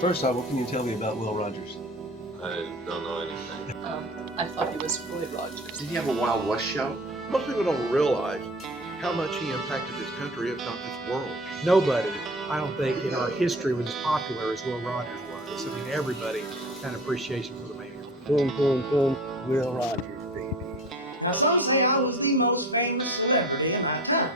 First off, what can you tell me about Will Rogers? I don't know anything. I thought he was Roy Rogers. Did he have a Wild West show? Most people don't realize how much he impacted this country, if not this world. Nobody, I don't think, in our history was as popular as Will Rogers was. I mean, everybody had appreciation for the man. Boom, boom, boom. Will Rogers, baby. Now, some say I was the most famous celebrity in my time.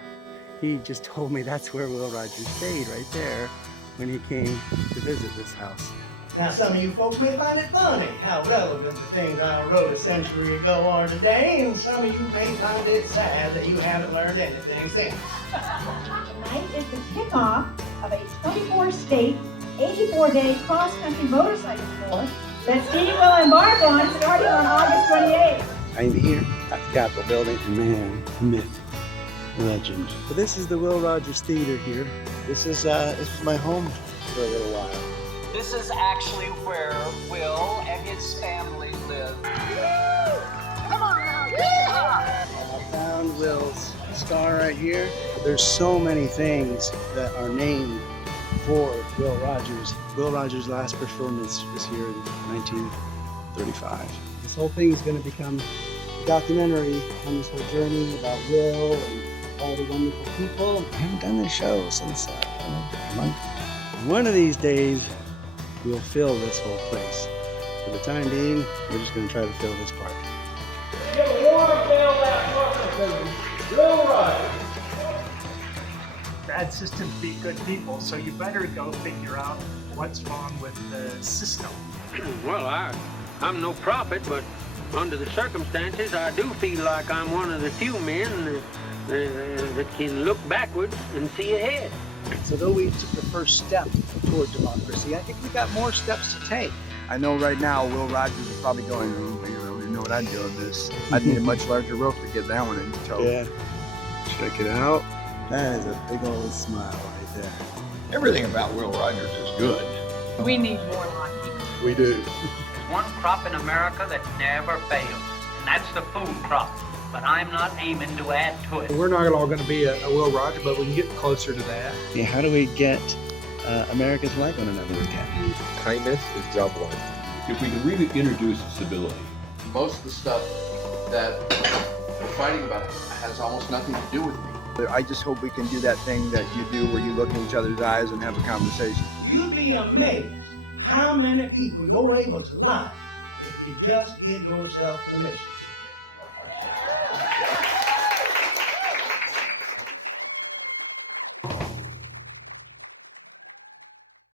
He just told me that's where Will Rogers stayed, right there, when he came to visit this house. Now, some of you folks may find it funny how relevant the things I wrote a century ago are today, and some of you may find it sad that you haven't learned anything since. Tonight is the kickoff of a 24-state, 84-day cross-country motorcycle tour that Steve will embark on starting on August 28th. I'm here at the Capitol building. Man, myth, legend. But this is the Will Rogers Theater here. This was my home for a little while. This is actually where Will and his family live. Come on now! I found Will's star right here. There's so many things that are named for Will Rogers. Will Rogers' last performance was here in 1935. This whole thing is going to become a documentary on this whole journey about Will and all the wonderful people. I haven't done this show since a month. One of these days, we'll fill this whole place. For the time being, we're just going to try to fill this part. Give a warm bell that Will Rogers. Bad systems beat good people, so you better go figure out what's wrong with the system. Well, I'm no prophet, but under the circumstances, I do feel like I'm one of the few men that can look backwards and see ahead. So though we took the first step toward democracy, I think we got more steps to take. I know right now Will Rogers is probably going, you know what I'd do with this. I'd need a much larger rope to get that one in tow. Yeah. Check it out. That is a big old smile right there. Everything about Will Rogers is good. We need more like him. We do. There's one crop in America that never fails, and that's the food crop. But I'm not aiming to add to it. We're not all going to be a Will Rogers, but we can get closer to that. Yeah, how do we get Americans like one another again? Kindness is job one. If we can really introduce civility. Most of the stuff that we're fighting about has almost nothing to do with me. I just hope we can do that thing that you do where you look in each other's eyes and have a conversation. You'd be amazed how many people you're able to love if you just give yourself permission.